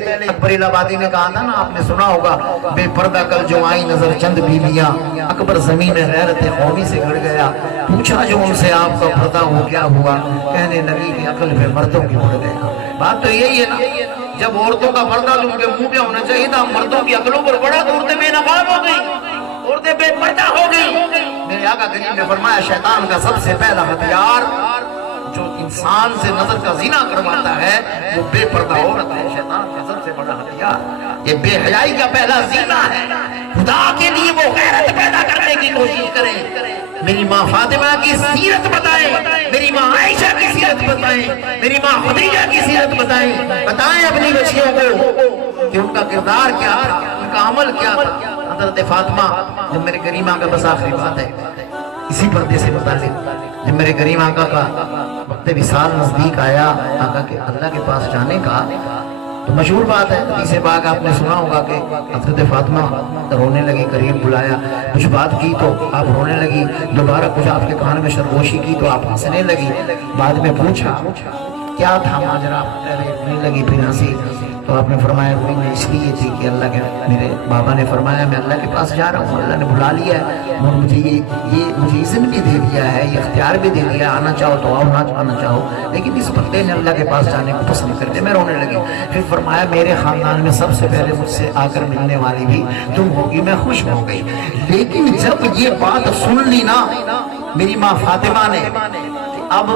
अकबर इलाहाबादी ने कहा था ना, आपने सुना होगा, बेपर्दा कल जो आई नजर चंद बीवियां, अकबर जमीन गैरत कौमी से गड़ गया। पूछा जो उनसे आपका पर्दा हो क्या हुआ, कहने लगी कि अकल पे मर्दों की उड़ गया। बात तो यही है ना, जब औरतों का पर्दा उनके मुंह पे होना चाहिए था, मर्दों की अकलों पर बड़ा, तो औरतें बेनकाब हो गई, औरतें बेपर्दा हो गई। मेरे आका करीम ने फरमाया शैतान का सबसे पहला हथियार जो इंसान से नजर का जिना करवाता है वो बेपर्दा औरत है। शैतान का सबसे बड़ा हथियार ये बेहयाई का पहला जीना है। खुदा के लिए वो गैरत पैदा करने की कोशिश करें। मेरी माँ फातिमा की सीरत बताएं, मेरी माँ आयशा की सीरत बताएं, मेरी माँ खदीजा की सीरत बताएं अपनी बच्चियों को कि उनका किरदार क्या था, उनका अमल क्या था। हज़रत फातिमा, जब मेरे करीम आका, बस आखिरी बात है इसी पर्दे से मुताल्लिक, जब मेरे करीम आका का वक्त विसाल नजदीक आया, आका के अल्लाह के पास जाने का, तो मशहूर बात है, हदीस पाक आपने सुना होगा कि हज़रत फातिमा रोने लगी, करीब बुलाया, कुछ बात की तो आप रोने लगी, दोबारा कुछ आपके कान में सरगोशी की तो आप हंसने लगी। बाद में पूछा क्या था माजरा, रोने लगी फिर हंसी। तो आपने फरमाया रोई इसलिए थी कि अल्लाह के, मेरे बाबा ने फरमाया मैं अल्लाह के पास जा रहा हूँ, अल्लाह ने बुला लिया है, और मुझे ये मुझे इज़्न भी दे दिया है, ये इख्तियार भी दे दिया, आना चाहो तो आओ, ना आना चाहो, लेकिन इस बंदे ने अल्लाह के पास जाने को पसंद करते। मैं रोने लगी। फिर फरमाया मेरे खानदान में सबसे पहले मुझसे आकर मिलने वाली भी तुम होगी। मैं खुश हो गई। लेकिन जब ये बात सुन ली ना मेरी माँ फातिमा ने, अब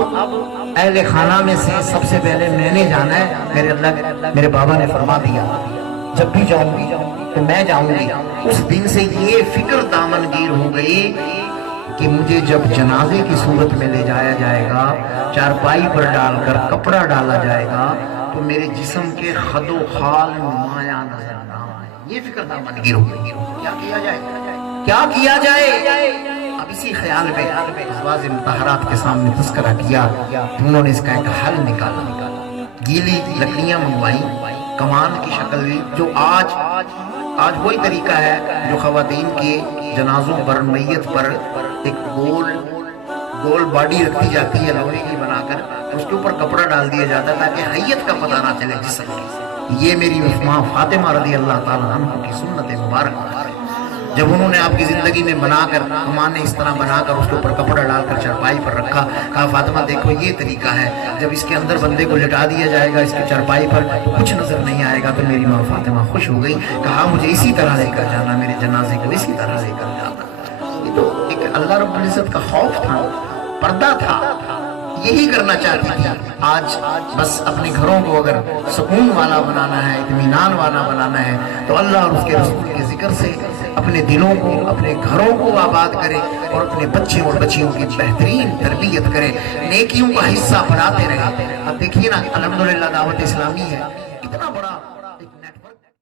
अहले खाना में से सबसे पहले मैंने जाना है। मेरे बाबा ने फरमा दिया जब भी जाऊंगी तो मैं जाऊंगी। उस दिन से ये फिक्र दामनगीर हो गई कि मुझे जब जनाजे की सूरत में ले जाया जाएगा, चारपाई पर डालकर कपड़ा डाला जाएगा, तो मेरे जिस्म के खदो खाल नुमाया नजर ना आए। ये फिक्र दामनगीर हो गई। क्या किया जाए, क्या किया जाए। अब इसी ख्याल में अज़वाज मुतहरात के सामने तस्करा किया तो उन्होंने इसका एक हल निकाला। गीली लकड़ियां मंगवाई, कमान की शक्ल ली, जो आज वही तरीका है जो ख़वातीन के जनाजों पर, मैयत पर एक गोल बॉडी रखी जाती है लोहे की बनाकर, उसके ऊपर कपड़ा डाल दिया जाता है ताकि हैयत का पता ना चले जिस्म की। ये मेरी माँ फातिमा रज़ी अल्लाह ताला अन्हा की सुन्नत मुबारक। जब उन्होंने आपकी जिंदगी में बनाकर, अम्मा ने इस तरह बनाकर उसके ऊपर कपड़ा डालकर चारपाई पर रखा, कहा फातिमा देखो ये तरीका है, जब इसके अंदर बंदे को लिटा दिया जाएगा इसकी चारपाई पर तो कुछ नजर नहीं आएगा। तो मेरी माँ फातिमा खुश हो गई, कहा मुझे इसी तरह लेकर जाना, मेरे जनाजे को इसी तरह लेकर जाना। ये तो एक अल्लाह रब्बुल इज्जत का खौफ था, पर्दा था, यही करना चाहती थी। आज बस अपने घरों को अगर सुकून वाला बनाना है, इत्मीनान वाला बनाना है, तो अल्लाह और उसके रसूल के जिक्र से अपने दिलों को, अपने घरों को आबाद करे और अपने बच्चे और बच्चियों की बेहतरीन तरबियत करे, नेकियों का हिस्सा बनाते रहे। अब देखिए ना, अल्हम्दुलिल्लाह दावत इस्लामी है, इतना बड़ा